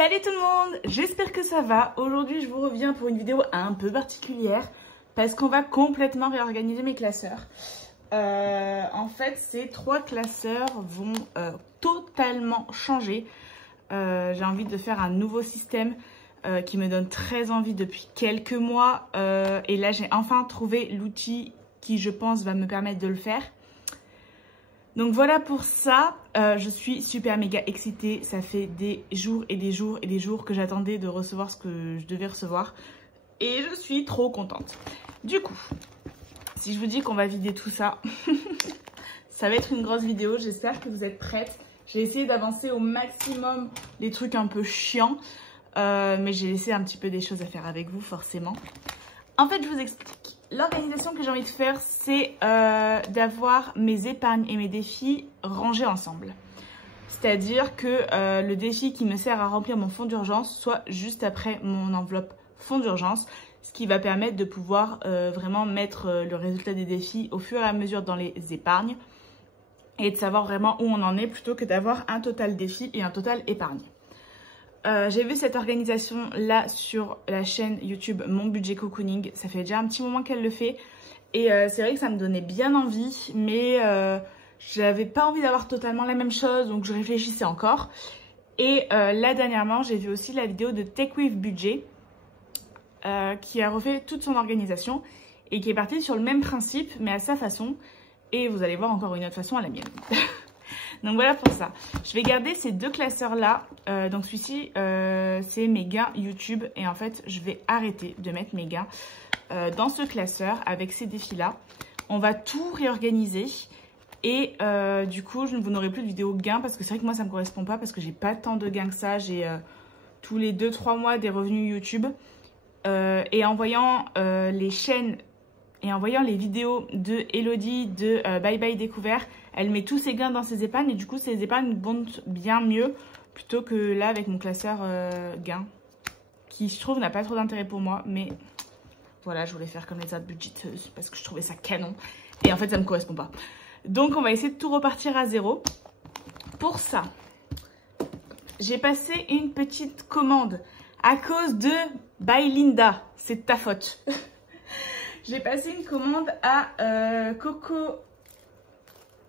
Salut tout le monde, j'espère que ça va. Aujourd'hui je vous reviens pour une vidéo un peu particulière parce qu'on va complètement réorganiser mes classeurs. En fait ces trois classeurs vont totalement changer. J'ai envie de faire un nouveau système qui me donne très envie depuis quelques mois. Et là j'ai enfin trouvé l'outil qui je pense va me permettre de le faire. Donc voilà pour ça, je suis super méga excitée, ça fait des jours et des jours et des jours que j'attendais de recevoir ce que je devais recevoir et je suis trop contente. Du coup, si je vous dis qu'on va vider tout ça, ça va être une grosse vidéo, j'espère que vous êtes prêtes. J'ai essayé d'avancer au maximum les trucs un peu chiants, mais j'ai laissé un petit peu des choses à faire avec vous forcément. En fait, je vous explique. L'organisation que j'ai envie de faire, c'est d'avoir mes épargnes et mes défis rangés ensemble. C'est-à-dire que le défi qui me sert à remplir mon fonds d'urgence soit juste après mon enveloppe fonds d'urgence, ce qui va permettre de pouvoir vraiment mettre le résultat des défis au fur et à mesure dans les épargnes et de savoir vraiment où on en est plutôt que d'avoir un total défi et un total épargne. J'ai vu cette organisation là sur la chaîne YouTube Mon Budget Cocooning. Ça fait déjà un petit moment qu'elle le fait et c'est vrai que ça me donnait bien envie, mais j'avais pas envie d'avoir totalement la même chose, donc je réfléchissais encore. Et là dernièrement j'ai vu aussi la vidéo de Tech with Budget qui a refait toute son organisation et qui est partie sur le même principe mais à sa façon, et vous allez voir encore une autre façon à la mienne. Donc voilà pour ça. Je vais garder ces deux classeurs là. Donc celui-ci c'est mes gains YouTube. Et en fait je vais arrêter de mettre mes gains dans ce classeur avec ces défis là. On va tout réorganiser. Et du coup vous n'aurez plus de vidéo gains. Parce que c'est vrai que moi ça me correspond pas. Parce que j'ai pas tant de gains que ça. J'ai tous les 2-3 mois des revenus YouTube. Et en voyant les chaînes et en voyant les vidéos de Elodie de Bye Bye Découvert, elle met tous ses gains dans ses épargnes et du coup ses épargnes montent bien mieux plutôt que là avec mon classeur gains qui je trouve n'a pas trop d'intérêt pour moi, mais voilà, je voulais faire comme les autres budgeteuses parce que je trouvais ça canon et en fait ça me correspond pas. Donc on va essayer de tout repartir à zéro. Pour ça, j'ai passé une petite commande à cause de Bye Linda, c'est de ta faute. J'ai passé une commande à Coco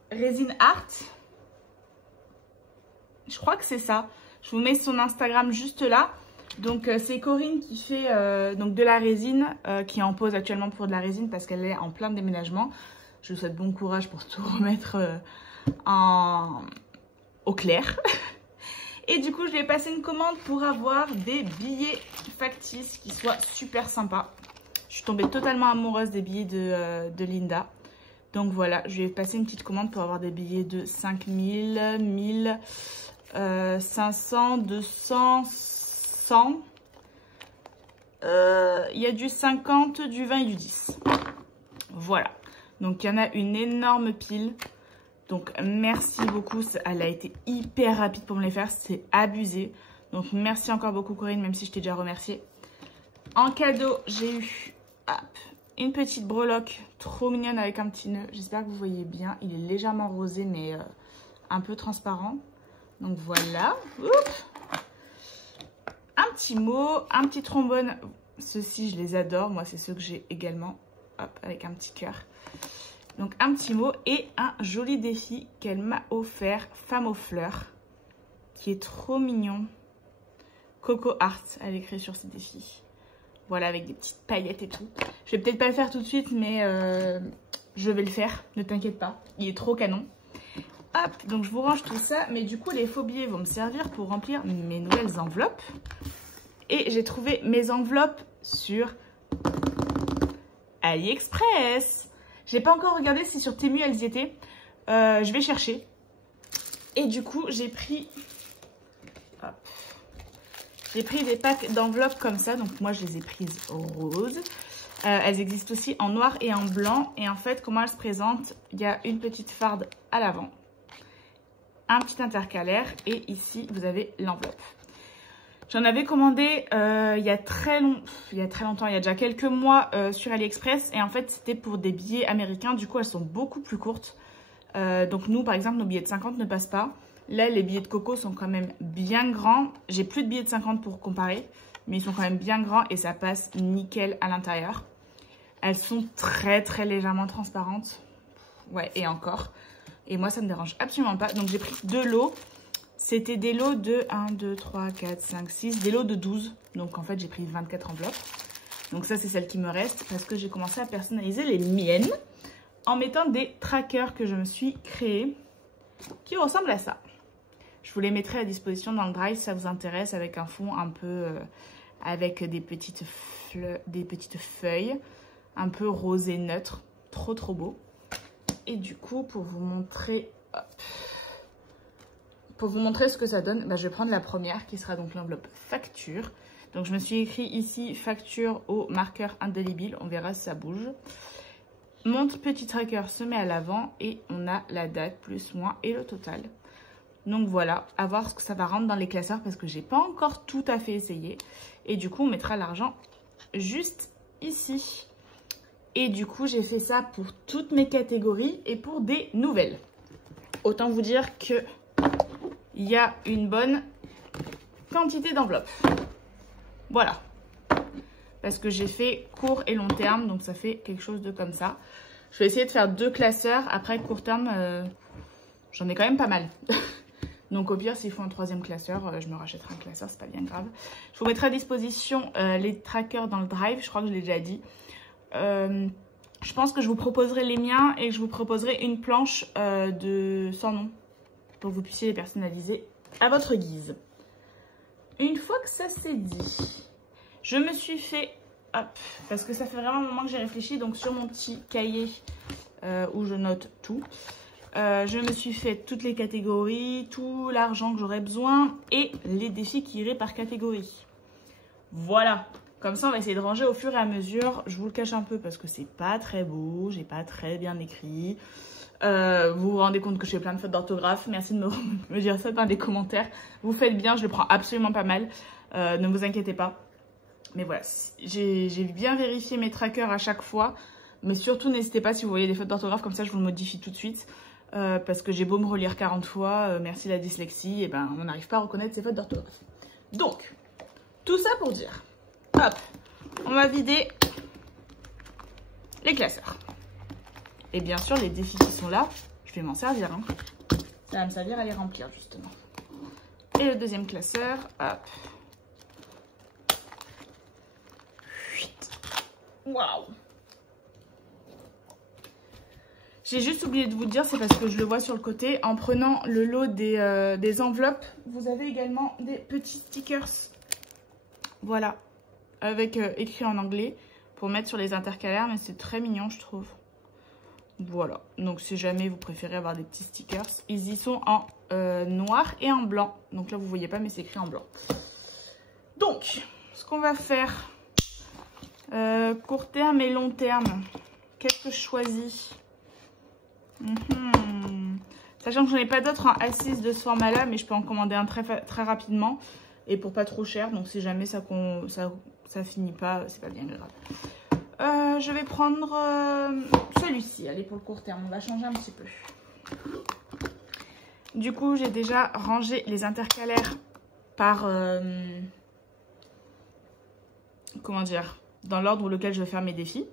Resin Art. Je crois que c'est ça. Je vous mets son Instagram juste là. Donc c'est Corinne qui fait donc de la résine, qui en pose actuellement pour de la résine parce qu'elle est en plein déménagement. Je vous souhaite bon courage pour tout remettre au clair. Et du coup je lui ai passé une commande pour avoir des billets factices qui soient super sympas. Je suis tombée totalement amoureuse des billets de Linda. Donc voilà, je lui ai passé une petite commande pour avoir des billets de 5000, 1000, 500, 200, 100. Il y a du 50, du 20 et du 10. Voilà. Donc il y en a une énorme pile. Donc merci beaucoup. Elle a été hyper rapide pour me les faire. C'est abusé. Donc merci encore beaucoup Corinne, même si je t'ai déjà remercié. En cadeau, j'ai eu une petite breloque trop mignonne avec un petit nœud. J'espère que vous voyez bien. Il est légèrement rosé mais un peu transparent. Donc voilà. Oups. Un petit mot, un petit trombone. Ceux-ci, je les adore. Moi, c'est ceux que j'ai également. Hop, avec un petit cœur. Donc un petit mot et un joli défi qu'elle m'a offert. Femme aux fleurs. Qui est trop mignon. Coco Art, elle écrit sur ce défi. Voilà, avec des petites paillettes et tout. Je vais peut-être pas le faire tout de suite, mais je vais le faire. Ne t'inquiète pas, il est trop canon. Hop, donc je vous range tout ça. Mais du coup, les faux billets vont me servir pour remplir mes nouvelles enveloppes. Et j'ai trouvé mes enveloppes sur AliExpress. J'ai pas encore regardé si sur Temu elles y étaient. Je vais chercher. Et du coup, j'ai pris... Hop. J'ai pris des packs d'enveloppes comme ça, donc moi je les ai prises roses. Elles existent aussi en noir et en blanc. Et en fait, comment elles se présentent? Il y a une petite farde à l'avant, un petit intercalaire et ici vous avez l'enveloppe. J'en avais commandé il y a très longtemps, il y a déjà quelques mois sur AliExpress. Et en fait, c'était pour des billets américains. Du coup, elles sont beaucoup plus courtes. Donc nous, par exemple, nos billets de 50 ne passent pas. Là, les billets de coco sont quand même bien grands. J'ai plus de billets de 50 pour comparer, mais ils sont quand même bien grands et ça passe nickel à l'intérieur. Elles sont très légèrement transparentes. Ouais, et encore. Et moi, ça ne me dérange absolument pas. Donc, j'ai pris 2 lots. C'était des lots de 1, 2, 3, 4, 5, 6. Des lots de 12. Donc, en fait, j'ai pris 24 enveloppes. Donc, ça, c'est celle qui me reste parce que j'ai commencé à personnaliser les miennes en mettant des trackers que je me suis créés qui ressemblent à ça. Je vous les mettrai à disposition dans le drive si ça vous intéresse, avec un fond un peu avec des petites feuilles un peu rosé neutre. Trop beau. Et du coup, pour vous montrer ce que ça donne, bah, je vais prendre la première qui sera donc l'enveloppe facture. Donc je me suis écrit ici facture au marqueur indélébile. On verra si ça bouge. Mon petit tracker se met à l'avant et on a la date, plus, moins et le total. Donc voilà, à voir ce que ça va rendre dans les classeurs parce que j'ai pas encore tout à fait essayé. Et du coup, on mettra l'argent juste ici. Et du coup, j'ai fait ça pour toutes mes catégories et pour des nouvelles. Autant vous dire que il y a une bonne quantité d'enveloppes. Voilà. Parce que j'ai fait court et long terme, donc ça fait quelque chose de comme ça. Je vais essayer de faire 2 classeurs. Après, court terme, j'en ai quand même pas mal. Donc au pire, s'il faut un 3e classeur, je me rachèterai un classeur, c'est pas bien grave. Je vous mettrai à disposition les trackers dans le drive, je crois que je l'ai déjà dit. Je pense que je vous proposerai les miens et que je vous proposerai une planche sans nom pour que vous puissiez les personnaliser à votre guise. Une fois que ça c'est dit, je me suis fait, hop, parce que ça fait vraiment un moment que j'ai réfléchi, donc sur mon petit cahier où je note tout, je me suis fait toutes les catégories, tout l'argent que j'aurais besoin et les défis qui iraient par catégorie. Voilà. Comme ça, on va essayer de ranger au fur et à mesure. Je vous le cache un peu parce que c'est pas très beau, j'ai pas très bien écrit. Vous vous rendez compte que je fais plein de fautes d'orthographe. Merci de me dire ça dans les commentaires. Vous faites bien, je le prends absolument pas mal. Ne vous inquiétez pas. Mais voilà, j'ai bien vérifié mes trackers à chaque fois. Mais surtout, n'hésitez pas si vous voyez des fautes d'orthographe, comme ça je vous le modifie tout de suite. Parce que j'ai beau me relire 40 fois, merci la dyslexie, et ben on n'arrive pas à reconnaître ces fautes d'orthographe. Donc, tout ça pour dire... Hop, on va vider les classeurs. Et bien sûr, les défis qui sont là, je vais m'en servir. Hein. Ça va me servir à les remplir, justement. Et le 2e classeur, hop. Waouh! J'ai juste oublié de vous dire, c'est parce que je le vois sur le côté. En prenant le lot des enveloppes, vous avez également des petits stickers. Voilà. Avec écrit en anglais pour mettre sur les intercalaires, mais c'est très mignon je trouve. Voilà, donc si jamais vous préférez avoir des petits stickers, ils y sont en noir et en blanc. Donc là vous voyez pas mais c'est écrit en blanc. Donc, ce qu'on va faire, court terme et long terme, qu'est-ce que je choisis? Sachant que j'en ai pas d'autres en A6 de ce format là, mais je peux en commander un très rapidement. Et pour pas trop cher, donc si jamais ça finit pas, c'est pas bien grave. Je vais prendre celui-ci, allez pour le court terme, on va changer un petit peu. Du coup, j'ai déjà rangé les intercalaires par, comment dire, dans l'ordre lequel je vais faire mes défis.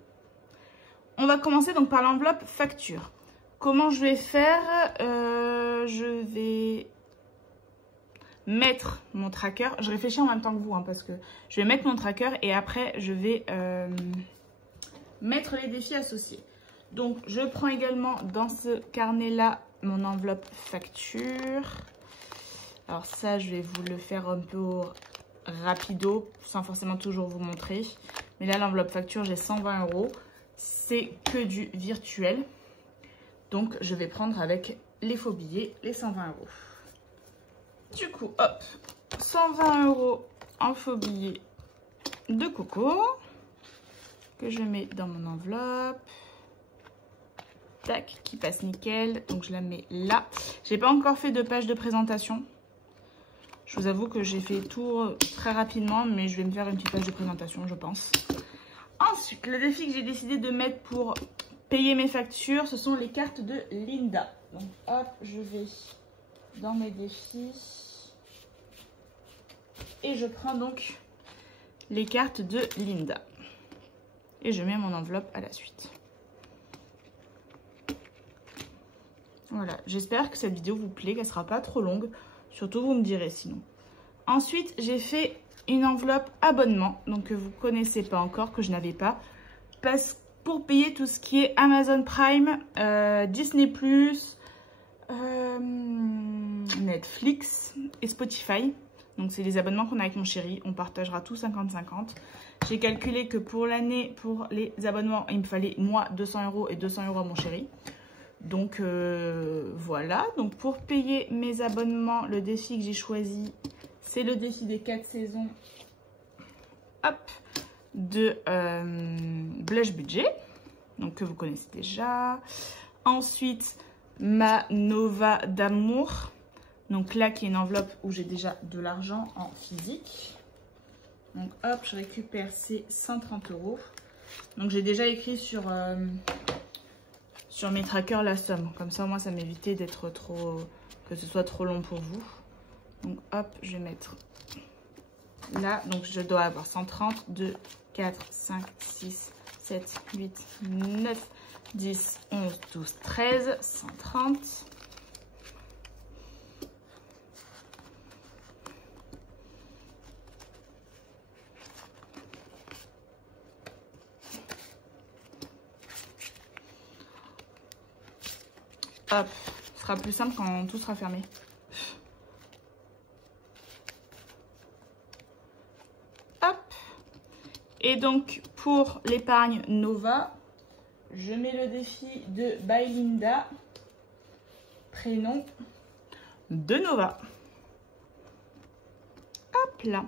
On va commencer donc par l'enveloppe facture. Comment je vais faire? Je vais... mettre mon tracker, je réfléchis en même temps que vous, hein, parce que je vais mettre mon tracker et après je vais mettre les défis associés. Donc je prends également dans ce carnet là mon enveloppe facture. Alors ça je vais vous le faire un peu rapido sans forcément toujours vous montrer. Mais là l'enveloppe facture j'ai 120 €, c'est que du virtuel. Donc je vais prendre avec les faux billets les 120 €. Du coup, hop, 120 € en faux billets de coco que je mets dans mon enveloppe. Tac, qui passe nickel. Donc je la mets là. J'ai pas encore fait de page de présentation. Je vous avoue que j'ai fait tout très rapidement, mais je vais me faire une petite page de présentation, je pense. Ensuite, le défi que j'ai décidé de mettre pour payer mes factures, ce sont les cartes de Linda. Donc hop, je vais dans mes défis. Et je prends donc les cartes de Linda. Et je mets mon enveloppe à la suite. Voilà, j'espère que cette vidéo vous plaît, qu'elle ne sera pas trop longue. Surtout, vous me direz sinon. Ensuite, j'ai fait une enveloppe abonnement, donc que vous ne connaissez pas encore, que je n'avais pas. Pour payer tout ce qui est Amazon Prime, Disney+, Netflix et Spotify. Donc, c'est les abonnements qu'on a avec mon chéri. On partagera tout 50-50. J'ai calculé que pour l'année, pour les abonnements, il me fallait, moi, 200 € et 200 € à mon chéri. Donc voilà, donc pour payer mes abonnements, le défi que j'ai choisi, c'est le défi des 4 saisons, hop, de Blush Budget, donc que vous connaissez déjà. Ensuite, ma Nova d'amour, donc là qui est une enveloppe où j'ai déjà de l'argent en physique. Donc hop, je récupère ces 130 €. Donc j'ai déjà écrit sur mes trackers la somme. Comme ça, moi, ça m'évitait d'être trop... que ce soit trop long pour vous. Donc, hop, je vais mettre là. Donc, je dois avoir 130, 2, 4, 5, 6, 7, 8, 9, 10, 11, 12, 13, 130. Hop, ce sera plus simple quand tout sera fermé. Hop. Et donc, pour l'épargne Nova, je mets le défi de By Linda, prénom de Nova. Hop là.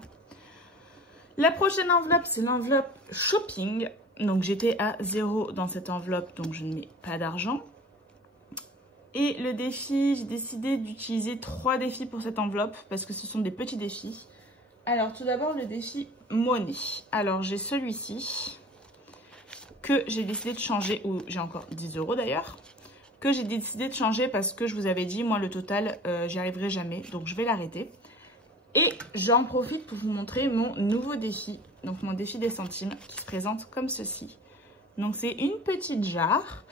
La prochaine enveloppe, c'est l'enveloppe shopping. Donc, j'étais à 0 dans cette enveloppe, donc je ne mets pas d'argent. Et le défi, j'ai décidé d'utiliser 3 défis pour cette enveloppe parce que ce sont des petits défis. Alors tout d'abord le défi monnaie. Alors j'ai celui-ci que j'ai décidé de changer, ou j'ai encore 10 € d'ailleurs, que j'ai décidé de changer parce que je vous avais dit, moi le total, j'y arriverai jamais, donc je vais l'arrêter. Et j'en profite pour vous montrer mon nouveau défi, donc mon défi des centimes qui se présente comme ceci. Donc c'est une petite jarre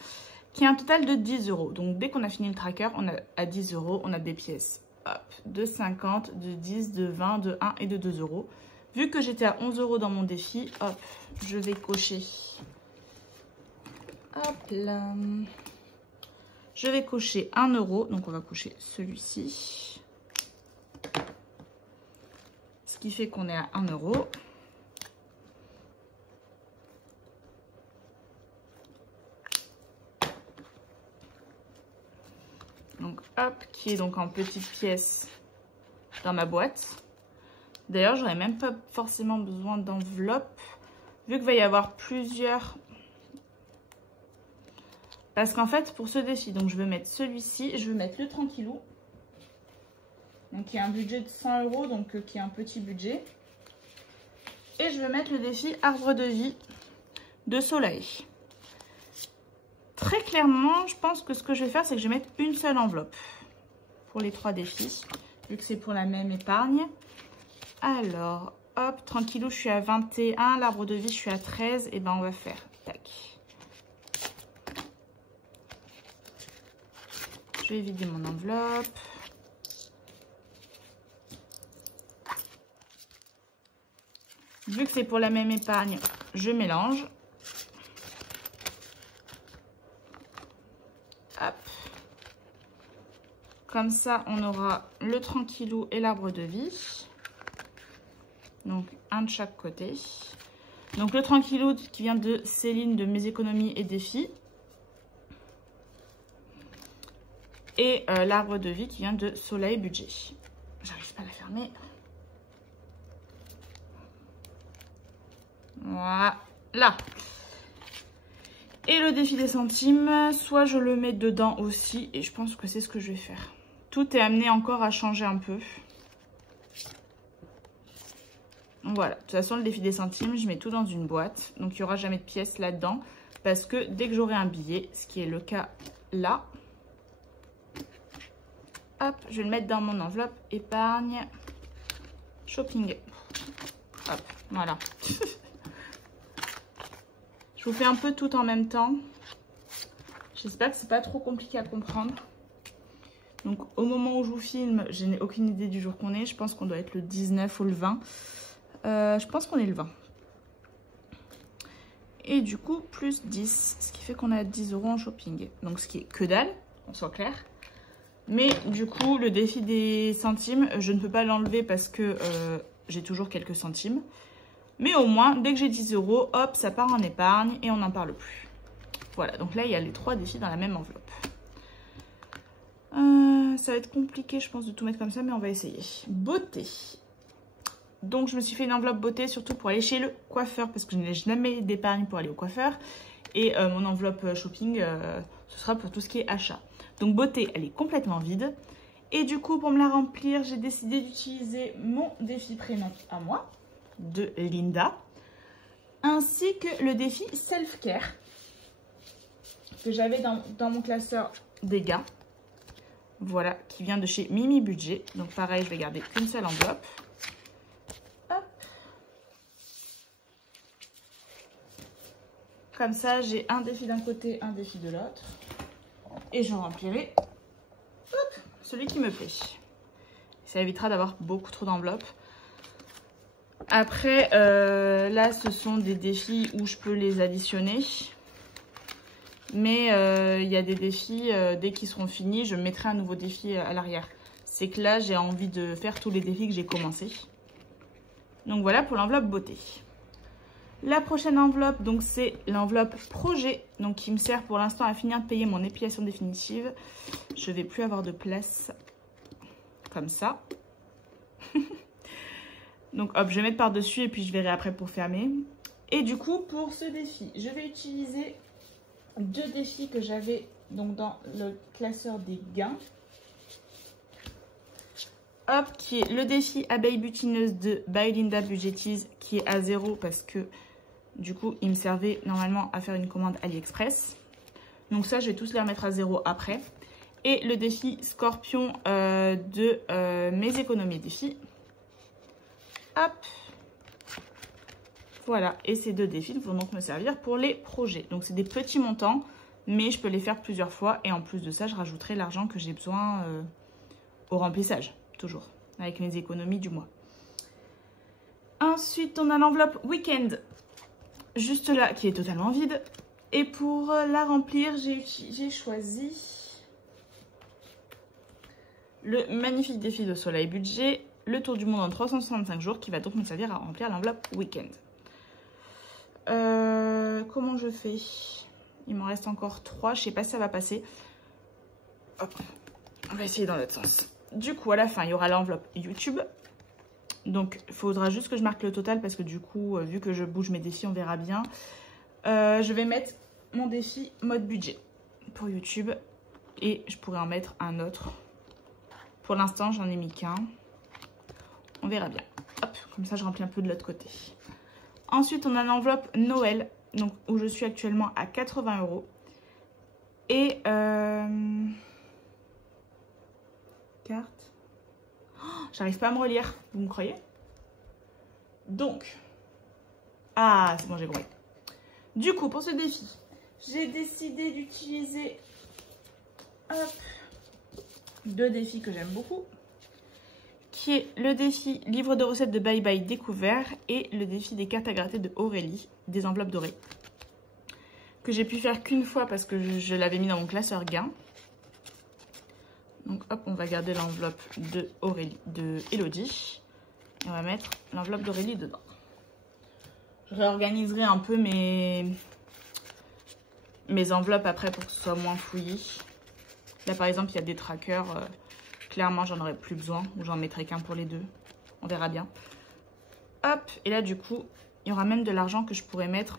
qui a un total de 10 €. Donc, dès qu'on a fini le tracker, on a à 10 €, on a des pièces hop, de 50, de 10, de 20, de 1 et de 2 €. Vu que j'étais à 11 € dans mon défi, hop, je vais cocher. Hop là. Je vais cocher 1 €. Donc, on va cocher celui-ci. Ce qui fait qu'on est à 1 €. Donc hop, qui est donc en petites pièces dans ma boîte. D'ailleurs, j'aurais même pas forcément besoin d'enveloppe, vu qu'il va y avoir plusieurs. Parce qu'en fait, pour ce défi, donc je vais mettre celui-ci, je vais mettre le tranquillou. Donc qui a un budget de 100 €, donc qui est un petit budget. Et je vais mettre le défi arbre de vie de Soleil. Très clairement, je pense que ce que je vais faire, c'est que je vais mettre une seule enveloppe pour les 3 défis, vu que c'est pour la même épargne. Alors, hop, tranquillou, je suis à 21, l'arbre de vie, je suis à 13, et ben on va faire, tac. Je vais vider mon enveloppe. Vu que c'est pour la même épargne, je mélange. Hop. Comme ça, on aura le tranquillou et l'arbre de vie. Donc, un de chaque côté. Donc, le tranquillou qui vient de Céline de Mes économies et défis. Et l'arbre de vie qui vient de Soleil budget. J'arrive pas à la fermer. Voilà. Et le défi des centimes, soit je le mets dedans aussi, et je pense que c'est ce que je vais faire. Tout est amené encore à changer un peu. Donc voilà, de toute façon le défi des centimes, je mets tout dans une boîte. Donc il n'y aura jamais de pièces là-dedans. Parce que dès que j'aurai un billet, ce qui est le cas là, Hop, je vais le mettre dans mon enveloppe épargne shopping. Hop, voilà. Je vous fais un peu tout en même temps. J'espère que c'est pas trop compliqué à comprendre. Donc au moment où je vous filme, je n'ai aucune idée du jour qu'on est. Je pense qu'on doit être le 19 ou le 20. Je pense qu'on est le 20. Et du coup, plus 10. Ce qui fait qu'on a 10 € en shopping. Donc ce qui est que dalle, on soit clair. Mais du coup, le défi des centimes, je ne peux pas l'enlever parce que j'ai toujours quelques centimes. Mais au moins, dès que j'ai 10 €, hop, ça part en épargne et on n'en parle plus. Voilà, donc là, il y a les 3 défis dans la même enveloppe. Ça va être compliqué, je pense, de tout mettre comme ça, mais on va essayer. Beauté. Donc, je me suis fait une enveloppe beauté, surtout pour aller chez le coiffeur, parce que je n'ai jamais d'épargne pour aller au coiffeur. Et mon enveloppe shopping, ce sera pour tout ce qui est achat. Donc, beauté, elle est complètement vide. Et du coup, pour me la remplir, j'ai décidé d'utiliser mon défi prénom à moi, de Linda, ainsi que le défi self-care, que j'avais dans mon classeur des gains. Voilà, qui vient de chez Mimi Budget. Donc pareil, je vais garder qu'une seule enveloppe. Hop. Comme ça, j'ai un défi d'un côté, un défi de l'autre. Et je remplirai hop, celui qui me plaît. Ça évitera d'avoir beaucoup trop d'enveloppes. Après, là, ce sont des défis où je peux les additionner. Mais il y a des défis, dès qu'ils seront finis, je mettrai un nouveau défi à l'arrière. C'est que là, j'ai envie de faire tous les défis que j'ai commencé. Donc voilà pour l'enveloppe beauté. La prochaine enveloppe, donc c'est l'enveloppe projet, donc qui me sert pour l'instant à finir de payer mon épilation définitive. Je vais plus avoir de place comme ça. Donc hop, je vais mettre par-dessus et puis je verrai après pour fermer. Et du coup, pour ce défi, je vais utiliser 2 défis que j'avais donc dans le classeur des gains. Hop, qui est le défi abeille butineuse de By Linda Budgetise, qui est à 0 parce que du coup il me servait normalement à faire une commande AliExpress. Donc ça, je vais tous les remettre à 0 après. Et le défi scorpion de mes économies défis. Hop. Voilà, et ces 2 défis vont donc me servir pour les projets. Donc c'est des petits montants, mais je peux les faire plusieurs fois. Et en plus de ça, je rajouterai l'argent que j'ai besoin au remplissage, toujours, avec mes économies du mois. Ensuite, on a l'enveloppe week-end, juste là, qui est totalement vide. Et pour la remplir, j'ai choisi le magnifique défi de Soleil Budget, le tour du monde en 365 jours, qui va donc me servir à remplir l'enveloppe week-end. Comment je fais? Il m'en reste encore 3, je sais pas si ça va passer. Hop. On va essayer dans l'autre sens. Du coup, à la fin, il y aura l'enveloppe YouTube. Donc, il faudra juste que je marque le total parce que du coup, vu que je bouge mes défis, on verra bien. Je vais mettre mon défi mode budget pour YouTube et je pourrais en mettre un autre. Pour l'instant, j'en ai mis qu'un. On verra bien. Hop, comme ça, je remplis un peu de l'autre côté. Ensuite, on a l'enveloppe Noël, donc où je suis actuellement à 80 €. Et carte. Oh, j'arrive pas à me relire, vous me croyez? Donc, ah, c'est bon, j'ai compris. Du coup, pour ce défi, j'ai décidé d'utiliser 2 défis que j'aime beaucoup, qui est le défi livre de recettes de Bye Bye découvert et le défi des cartes à gratter de Aurélie, des enveloppes dorées, que j'ai pu faire qu'une fois parce que je l'avais mis dans mon classeur gain. Donc hop, on va garder l'enveloppe de Aurélie, de Elodie, et on va mettre l'enveloppe d'Aurélie dedans. Je réorganiserai un peu mes enveloppes après pour que ce soit moins fouillis. Là par exemple, il y a des trackers. Clairement, j'en aurai plus besoin, ou j'en mettrai qu'un pour les 2. On verra bien. Hop, et là, du coup, il y aura même de l'argent que je pourrais mettre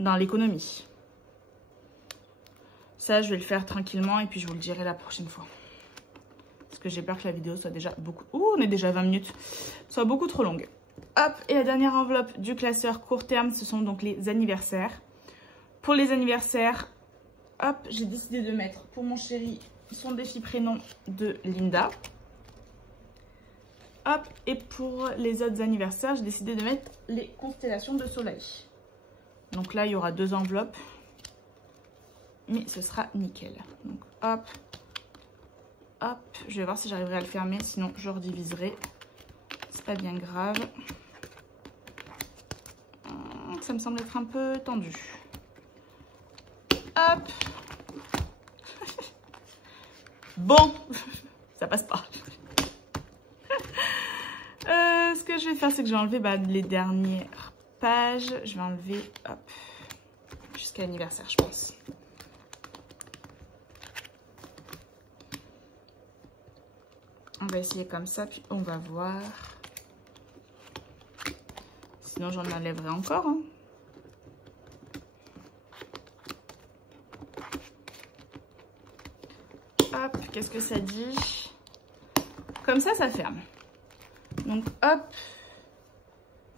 dans l'économie. Ça, je vais le faire tranquillement et puis je vous le dirai la prochaine fois. Parce que j'ai peur que la vidéo soit déjà beaucoup... Ouh, on est déjà à 20 minutes. Soit beaucoup trop longue. Hop, et la dernière enveloppe du classeur court terme, ce sont donc les anniversaires. Pour les anniversaires... hop, j'ai décidé de mettre pour mon chéri son défi prénom de Linda. Hop, et pour les autres anniversaires, j'ai décidé de mettre les constellations de soleil. Donc là, il y aura 2 enveloppes. Mais ce sera nickel. Donc hop, hop. Je vais voir si j'arriverai à le fermer, sinon je rediviserai. C'est pas bien grave. Ça me semble être un peu tendu. Hop. Bon, ça passe pas. Ce que je vais faire, c'est que je vais enlever les dernières pages. Je vais enlever, hop, jusqu'à l'anniversaire, je pense. On va essayer comme ça, puis on va voir. Sinon, j'en enlèverai encore. Hein. Hop, qu'est-ce que ça dit? Comme ça ferme. Donc, hop.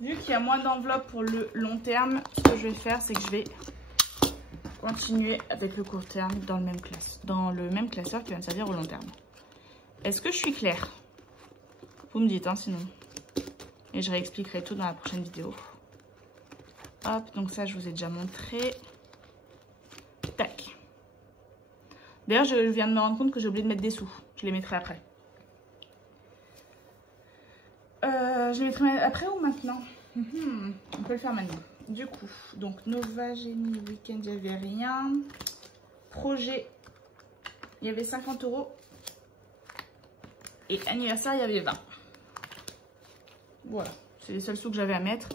Vu qu'il y a moins d'enveloppes pour le long terme, ce que je vais faire, c'est que je vais continuer avec le court terme dans le même classeur qui va me servir au long terme. Est-ce que je suis claire? Vous me dites, hein, sinon. Et je réexpliquerai tout dans la prochaine vidéo. Hop, donc ça, je vous ai déjà montré. Tac. D'ailleurs, je viens de me rendre compte que j'ai oublié de mettre des sous. Je les mettrai après. Je les mettrai après ou maintenant? On peut le faire maintenant. Du coup, donc Nova, j'ai mis week-end, il n'y avait rien. Projet, il y avait 50 €. Et anniversaire, il y avait 20. Voilà, c'est les seuls sous que j'avais à mettre.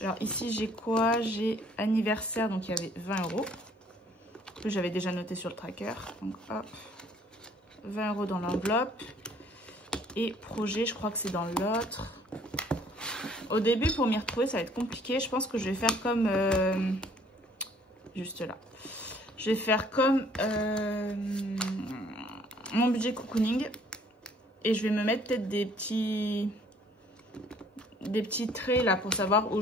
Alors ici, j'ai quoi? J'ai anniversaire, donc il y avait 20 €. Que j'avais déjà noté sur le tracker. Donc hop, 20 € dans l'enveloppe. Et projet, je crois que c'est dans l'autre. Au début, pour m'y retrouver, ça va être compliqué. Je pense que je vais faire comme... juste là. Je vais faire comme mon budget cocooning. Et je vais me mettre peut-être des petits traits là pour savoir où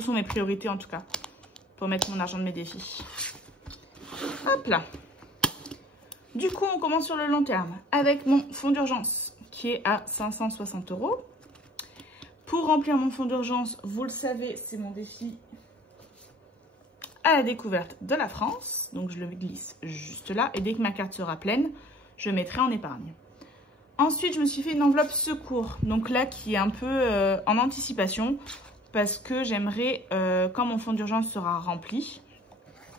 sont mes priorités en tout cas. Pour mettre mon argent de mes défis. Hop là. Du coup, on commence sur le long terme avec mon fonds d'urgence qui est à 560 €. Pour remplir mon fonds d'urgence, vous le savez, c'est mon défi à la découverte de la France. Donc, je le glisse juste là. Et dès que ma carte sera pleine, je mettrai en épargne. Ensuite, je me suis fait une enveloppe secours. Donc là, qui est un peu en anticipation. Parce que j'aimerais, quand mon fonds d'urgence sera rempli.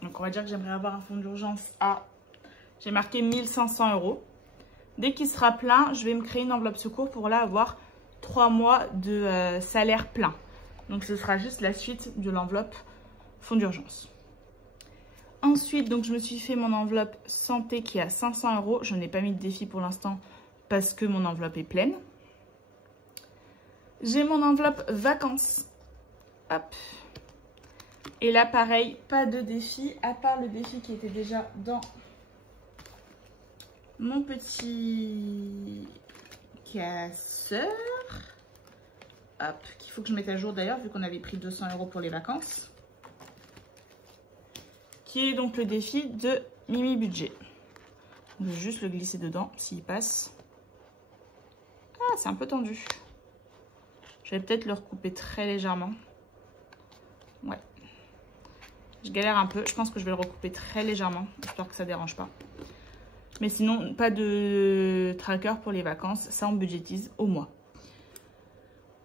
Donc, on va dire que j'aimerais avoir un fonds d'urgence à... J'ai marqué 1500 €. Dès qu'il sera plein, je vais me créer une enveloppe secours pour là avoir 3 mois de salaire plein. Donc, ce sera juste la suite de l'enveloppe fonds d'urgence. Ensuite, donc, je me suis fait mon enveloppe santé qui est à 500 €. Je n'ai pas mis de défi pour l'instant parce que mon enveloppe est pleine. J'ai mon enveloppe vacances. Hop. Et là, pareil, pas de défi, à part le défi qui était déjà dans mon petit casseur. Hop, qu'il faut que je mette à jour d'ailleurs, vu qu'on avait pris 200 € pour les vacances. Qui est donc le défi de Mimi Budget. Je vais juste le glisser dedans, s'il passe. Ah, c'est un peu tendu. Je vais peut-être le recouper très légèrement. Ouais. Je galère un peu. Je pense que je vais le recouper très légèrement. J'espère que ça ne dérange pas. Mais sinon, pas de tracker pour les vacances. Ça, on budgétise au mois.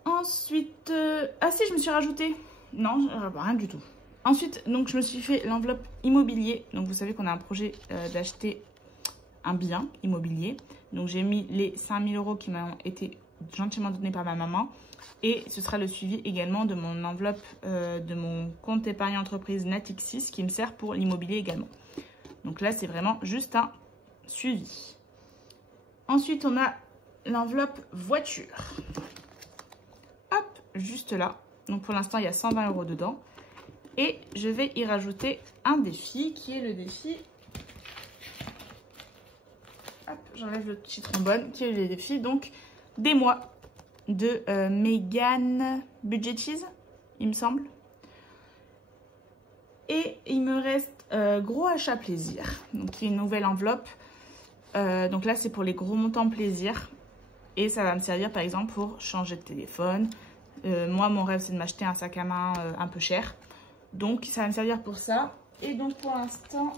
Ensuite... Ah si, je me suis rajouté. Non, rien du tout. Ensuite, donc, je me suis fait l'enveloppe immobilier. Donc, vous savez qu'on a un projet d'acheter un bien immobilier. Donc, j'ai mis les 5000 € qui m'ont été gentiment donnés par ma maman. Et ce sera le suivi également de mon enveloppe de mon compte épargne entreprise Natixis qui me sert pour l'immobilier également. Donc là, c'est vraiment juste un suivi. Ensuite, on a l'enveloppe voiture. Hop, juste là. Donc pour l'instant, il y a 120 € dedans. Et je vais y rajouter un défi qui est le défi... Hop, j'enlève le petit trombone qui est le défi donc des mois de Megan Budgetize, il me semble. Et il me reste Gros achat plaisir. Donc, il y a une nouvelle enveloppe. Donc là, c'est pour les gros montants plaisir. Et ça va me servir, par exemple, pour changer de téléphone. Moi, mon rêve, c'est de m'acheter un sac à main un peu cher. Donc, ça va me servir pour ça. Et donc, pour l'instant,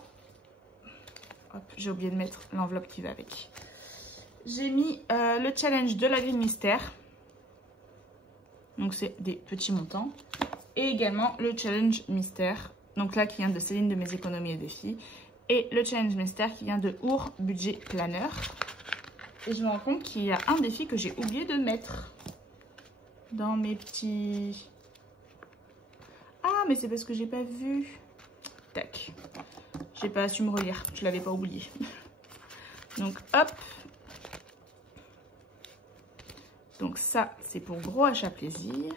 j'ai oublié de mettre l'enveloppe qui va avec. J'ai mis le challenge de la grille mystère. Donc, c'est des petits montants. Et également le challenge mystère. Donc là, qui vient de Céline de Mes Économies et Défis. Et le challenge mystère qui vient de Our Budget Planner. Et je me rends compte qu'il y a un défi que j'ai oublié de mettre dans mes petits... Ah, mais c'est parce que j'ai pas vu. Tac. J'ai pas su me relire. Je l'avais pas oublié. Donc, hop. Donc ça, c'est pour gros achat plaisir.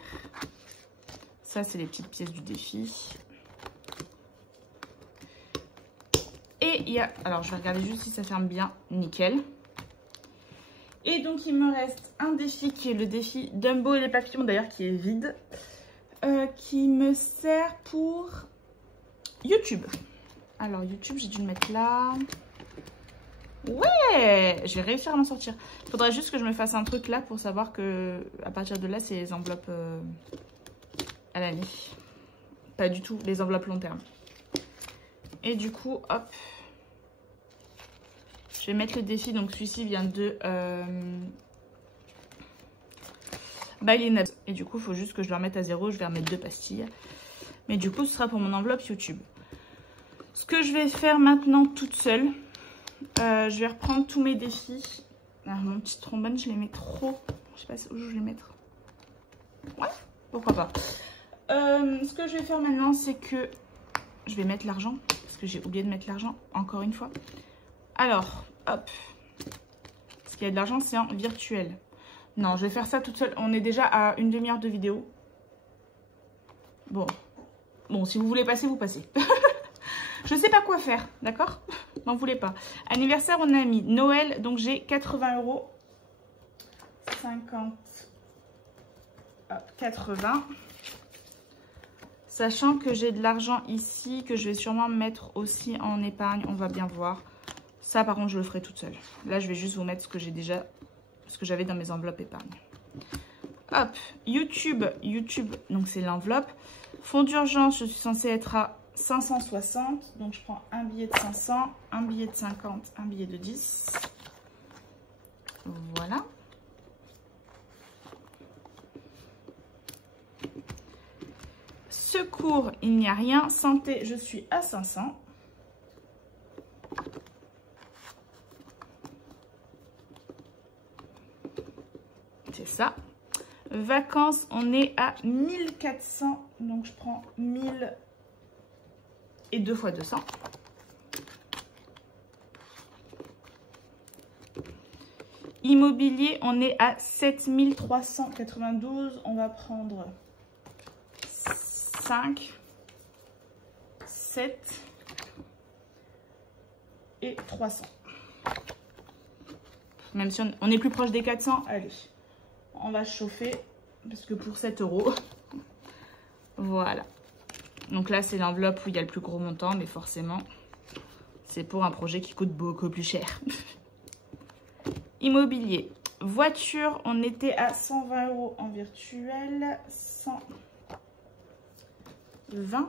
Ça, c'est les petites pièces du défi. Et il y a... Alors, je vais regarder juste si ça ferme bien. Nickel. Et donc, il me reste un défi qui est le défi Dumbo et les papillons, d'ailleurs, qui est vide. Qui me sert pour YouTube. Alors, YouTube, j'ai dû le mettre là. Ouais, je vais réussir à m'en sortir. Il faudrait juste que je me fasse un truc là pour savoir que à partir de là, c'est les enveloppes à l'année. Pas du tout les enveloppes long terme. Et du coup, hop. Je vais mettre le défi. Donc, celui-ci vient de Bailey Nabs. Et du coup, il faut juste que je le remette à 0. Je vais remettre 2 pastilles. Mais du coup, ce sera pour mon enveloppe YouTube. Ce que je vais faire maintenant toute seule, je vais reprendre tous mes défis. Alors, mon petit trombone, je les mets trop. Je sais pas où je vais les mettre. Ouais, pourquoi pas. Ce que je vais faire maintenant, c'est que je vais mettre l'argent. Parce que j'ai oublié de mettre l'argent, encore une fois. Alors, hop. Parce qu'il y a de l'argent, c'est en virtuel. Non, je vais faire ça toute seule. On est déjà à une demi-heure de vidéo. Bon, si vous voulez passer, vous passez. Je sais pas quoi faire, d'accord? N'en voulez pas. Anniversaire, on a mis Noël, donc j'ai 80 €. 50, hop, 80. Sachant que j'ai de l'argent ici, que je vais sûrement mettre aussi en épargne, on va bien voir. Ça, par contre, je le ferai toute seule. Là, je vais juste vous mettre ce que j'ai déjà, ce que j'avais dans mes enveloppes épargne. Hop, YouTube, donc c'est l'enveloppe. Fonds d'urgence, je suis censée être à 560, donc je prends un billet de 500, un billet de 50, un billet de 10. Voilà. Secours, il n'y a rien. Santé, je suis à 500. C'est ça. Vacances, on est à 1400, donc je prends 1000 et 2 fois 200. Immobilier, on est à 7392, on va prendre 5, 7 et 300. Même si on est plus proche des 400, allez. On va chauffer parce que pour 7 €, voilà. Donc là, c'est l'enveloppe où il y a le plus gros montant, mais forcément, c'est pour un projet qui coûte beaucoup plus cher. Immobilier. Voiture, on était à 120 € en virtuel, 120.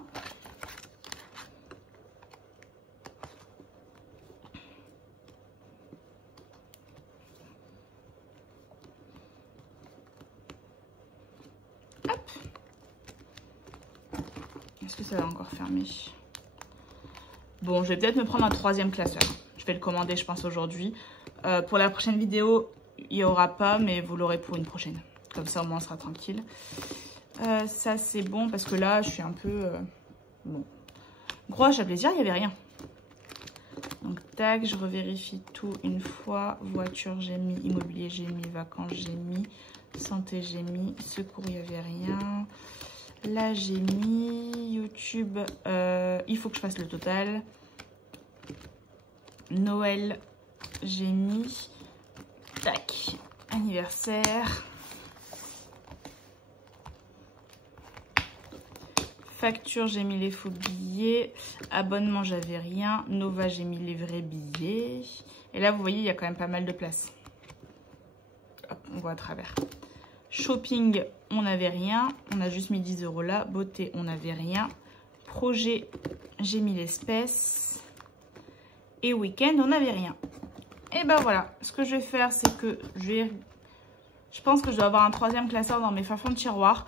Est-ce que ça va encore fermer? Bon, je vais peut-être me prendre un 3e classeur. Je vais le commander, je pense, aujourd'hui. Pour la prochaine vidéo, il n'y aura pas, mais vous l'aurez pour une prochaine. Comme ça, au moins, on sera tranquille. Ça, c'est bon, parce que là, je suis un peu... bon. Gros achat plaisir, il n'y avait rien. Donc, tac, je revérifie tout une fois. Voiture, j'ai mis. Immobilier, j'ai mis. Vacances, j'ai mis. Santé, j'ai mis. Secours, il n'y avait rien. Là, j'ai mis YouTube. Il faut que je fasse le total. Noël, j'ai mis. Tac. Anniversaire. Facture, j'ai mis les faux billets. Abonnement, j'avais rien. Nova, j'ai mis les vrais billets. Et là, vous voyez, il y a quand même pas mal de place. Hop, on voit à travers. Shopping, on n'avait rien. On a juste mis 10 € là. Beauté, on n'avait rien. Projet, j'ai mis l'espèce. Et week-end, on n'avait rien. Et ben voilà. Ce que je vais faire, c'est que je pense que je dois avoir un 3e classeur dans mes fins de tiroir.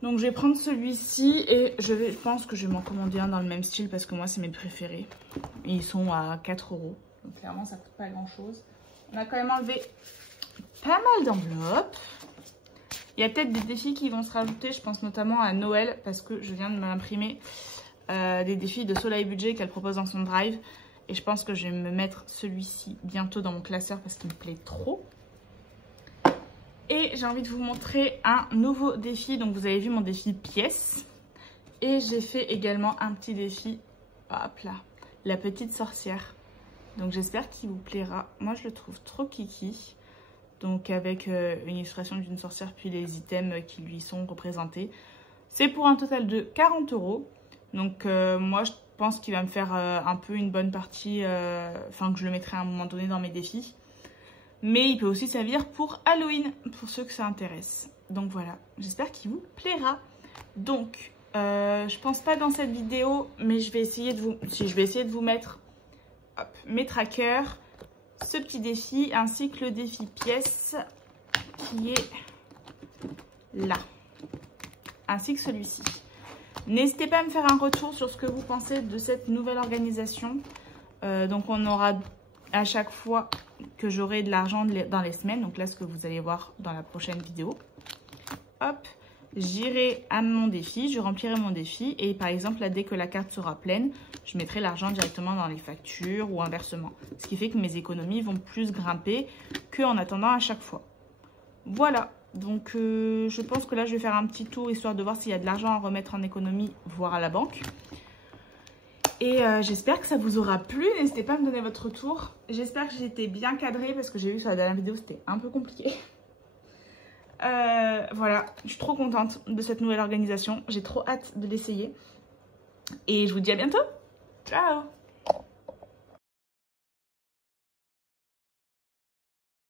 Donc je vais prendre celui-ci et je pense que je vais m'en commander un dans le même style parce que moi c'est mes préférés. Et ils sont à 4 €. Donc clairement ça coûte pas grand chose. On a quand même enlevé pas mal d'enveloppes. Il y a peut-être des défis qui vont se rajouter, je pense notamment à Noël parce que je viens de m'imprimer des défis de Soleil Budget qu'elle propose dans son drive. Et je pense que je vais me mettre celui-ci bientôt dans mon classeur parce qu'il me plaît trop. Et j'ai envie de vous montrer un nouveau défi. Donc vous avez vu mon défi pièces. Et j'ai fait également un petit défi, hop là, la petite sorcière. Donc j'espère qu'il vous plaira. Moi je le trouve trop kiki. Donc avec une illustration d'une sorcière puis les items qui lui sont représentés. C'est pour un total de 40 €. Donc moi je pense qu'il va me faire un peu une bonne partie, enfin que je le mettrai à un moment donné dans mes défis. Mais il peut aussi servir pour Halloween, pour ceux que ça intéresse. Donc voilà, j'espère qu'il vous plaira. Donc, je pense pas dans cette vidéo, mais je vais essayer de vous mettre hop, mes trackers, ce petit défi, ainsi que le défi pièces qui est là, ainsi que celui-ci. N'hésitez pas à me faire un retour sur ce que vous pensez de cette nouvelle organisation. Donc on aura à chaque fois que j'aurai de l'argent dans les semaines. Donc là, ce que vous allez voir dans la prochaine vidéo. Hop, j'irai à mon défi, je remplirai mon défi. Et par exemple, là, dès que la carte sera pleine, je mettrai l'argent directement dans les factures ou inversement. Ce qui fait que mes économies vont plus grimper qu'en attendant à chaque fois. Voilà, donc je pense que là, je vais faire un petit tour histoire de voir s'il y a de l'argent à remettre en économie, voire à la banque. Et j'espère que ça vous aura plu. N'hésitez pas à me donner votre retour. J'espère que j'ai été bien cadrée parce que j'ai vu que sur la dernière vidéo, c'était un peu compliqué. Voilà, je suis trop contente de cette nouvelle organisation. J'ai trop hâte de l'essayer. Et je vous dis à bientôt. Ciao!